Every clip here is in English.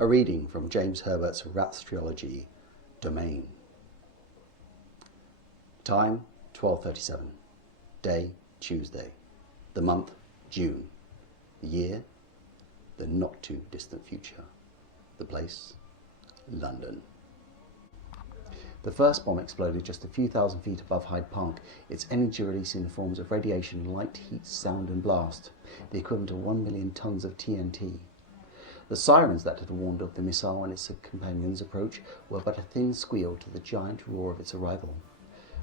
A reading from James Herbert's Rats trilogy, Domain. Time, 12:37. Day, Tuesday. The month, June. The year, the not too distant future. The place, London. The first bomb exploded just a few thousand feet above Hyde Park, its energy release in the forms of radiation, light, heat, sound and blast, the equivalent of 1 million tons of TNT. The sirens that had warned of the missile and its companions' approach were but a thin squeal to the giant roar of its arrival.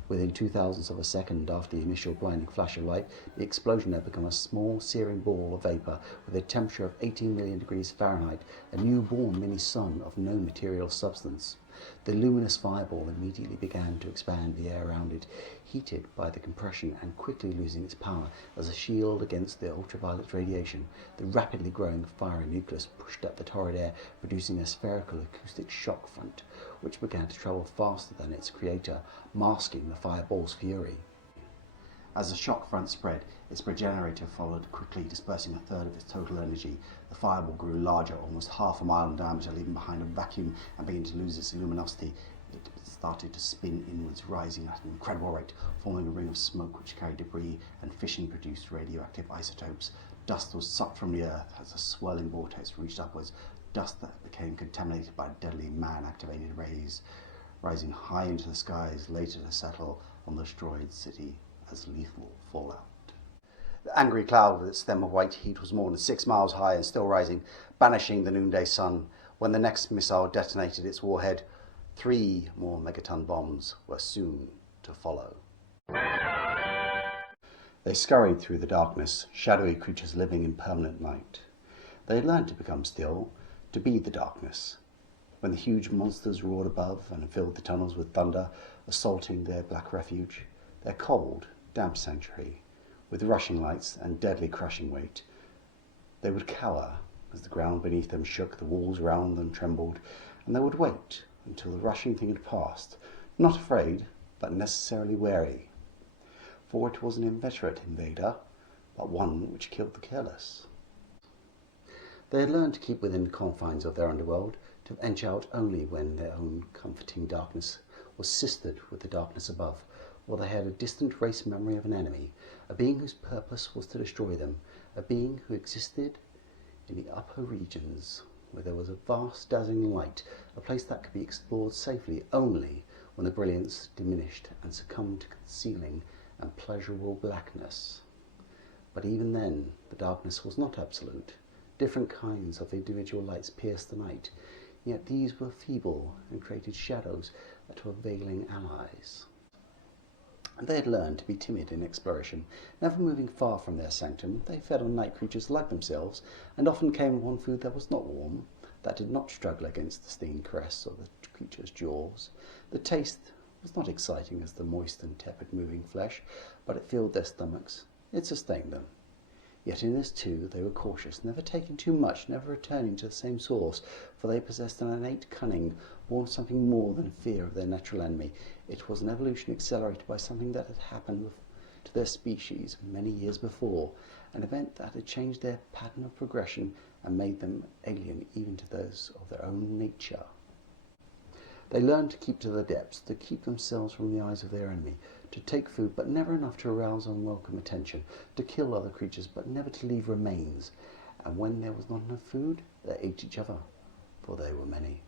Within 0.002 of a second after the initial blinding flash of light, the explosion had become a small, searing ball of vapour with a temperature of 18 million degrees Fahrenheit, a newborn mini-sun of no material substance. The luminous fireball immediately began to expand the air around it, heated by the compression and quickly losing its power as a shield against the ultraviolet radiation. The rapidly growing fiery nucleus pushed up the torrid air, producing a spherical acoustic shock front, which began to travel faster than its creator, masking the fireball's fury. As the shock front spread, its progenitor followed quickly, dispersing a third of its total energy. The fireball grew larger, almost half a mile in diameter, leaving behind a vacuum and beginning to lose its luminosity. It started to spin inwards, rising at an incredible rate, forming a ring of smoke which carried debris and fission-produced radioactive isotopes. Dust was sucked from the earth as the swirling vortex reached upwards, dust that became contaminated by deadly man-activated rays, rising high into the skies, later to settle on the destroyed city as lethal fallout. The angry cloud with its stem of white heat was more than 6 miles high and still rising, banishing the noonday sun. When the next missile detonated its warhead, 3 more megaton bombs were soon to follow. They scurried through the darkness, shadowy creatures living in permanent night. They had learned to become still, to be the darkness. When the huge monsters roared above and filled the tunnels with thunder, assaulting their black refuge, their cold, damp sanctuary, with rushing lights and deadly crushing weight, they would cower as the ground beneath them shook, the walls around them trembled, and they would wait until the rushing thing had passed, not afraid, but necessarily wary. For it was an inveterate invader, but one which killed the careless. They had learned to keep within the confines of their underworld, to venture out only when their own comforting darkness was sistered with the darkness above, or they had a distant race memory of an enemy, a being whose purpose was to destroy them, a being who existed in the upper regions, where there was a vast dazzling light, a place that could be explored safely only when the brilliance diminished and succumbed to concealing and pleasurable blackness. But even then, the darkness was not absolute. Different kinds of individual lights pierced the night, yet these were feeble and created shadows that were veiling allies. And they had learned to be timid in exploration. Never moving far from their sanctum, they fed on night creatures like themselves, and often came upon food that was not warm, that did not struggle against the stinging caress of the creature's jaws. The taste was not exciting as the moist and tepid moving flesh, but it filled their stomachs, it sustained them. Yet in this too they were cautious, never taking too much, never returning to the same source, for they possessed an innate cunning, born of something more than fear of their natural enemy. It was an evolution accelerated by something that had happened to their species many years before, an event that had changed their pattern of progression and made them alien even to those of their own nature. They learned to keep to the depths, to keep themselves from the eyes of their enemy, to take food but never enough to arouse unwelcome attention, to kill other creatures but never to leave remains, and when there was not enough food, they ate each other, for they were many.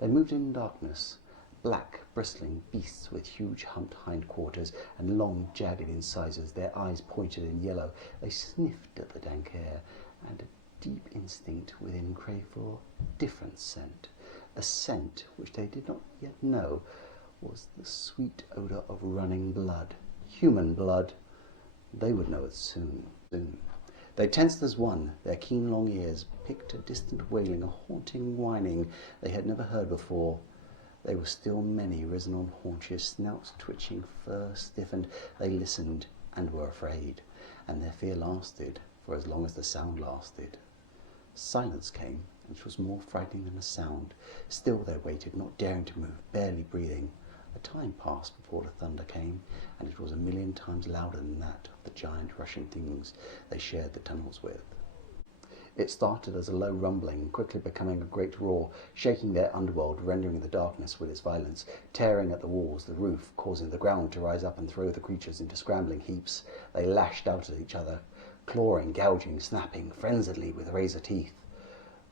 They moved in darkness, black, bristling beasts with huge humped hindquarters and long, jagged incisors, their eyes pointed and yellow. They sniffed at the dank air, and a deep instinct within craved for different scent, a scent which they did not yet know was the sweet odour of running blood, human blood. They would know it soon. They tensed as one, their keen long ears picked a distant wailing, a haunting whining they had never heard before. They were still many, risen on haunches, snouts twitching, fur stiffened. They listened and were afraid, and their fear lasted for as long as the sound lasted. Silence came, which was more frightening than a sound. Still they waited, not daring to move, barely breathing. A time passed before the thunder came, and it was 1,000,000 times louder than that of the giant rushing things they shared the tunnels with. It started as a low rumbling, quickly becoming a great roar, shaking their underworld, rendering the darkness with its violence, tearing at the walls, the roof, causing the ground to rise up and throw the creatures into scrambling heaps. They lashed out at each other, clawing, gouging, snapping, frenziedly with razor teeth.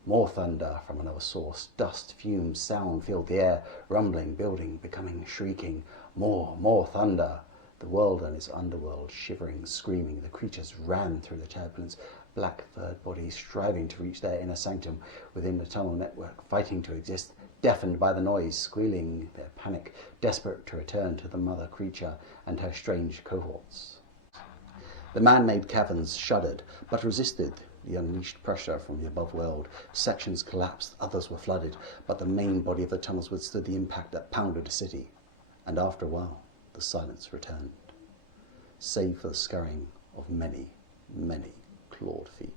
More thunder from another source. Dust, fumes, sound filled the air, rumbling, building, becoming, shrieking. More thunder. The world and its underworld, shivering, screaming, the creatures ran through the turbulence, black-furred bodies striving to reach their inner sanctum within the tunnel network, fighting to exist, deafened by the noise, squealing their panic, desperate to return to the mother creature and her strange cohorts. The man-made caverns shuddered, but resisted the unleashed pressure from the above world. Sections collapsed, others were flooded, but the main body of the tunnels withstood the impact that pounded the city. And after a while, the silence returned, save for the scurrying of many, many clawed feet.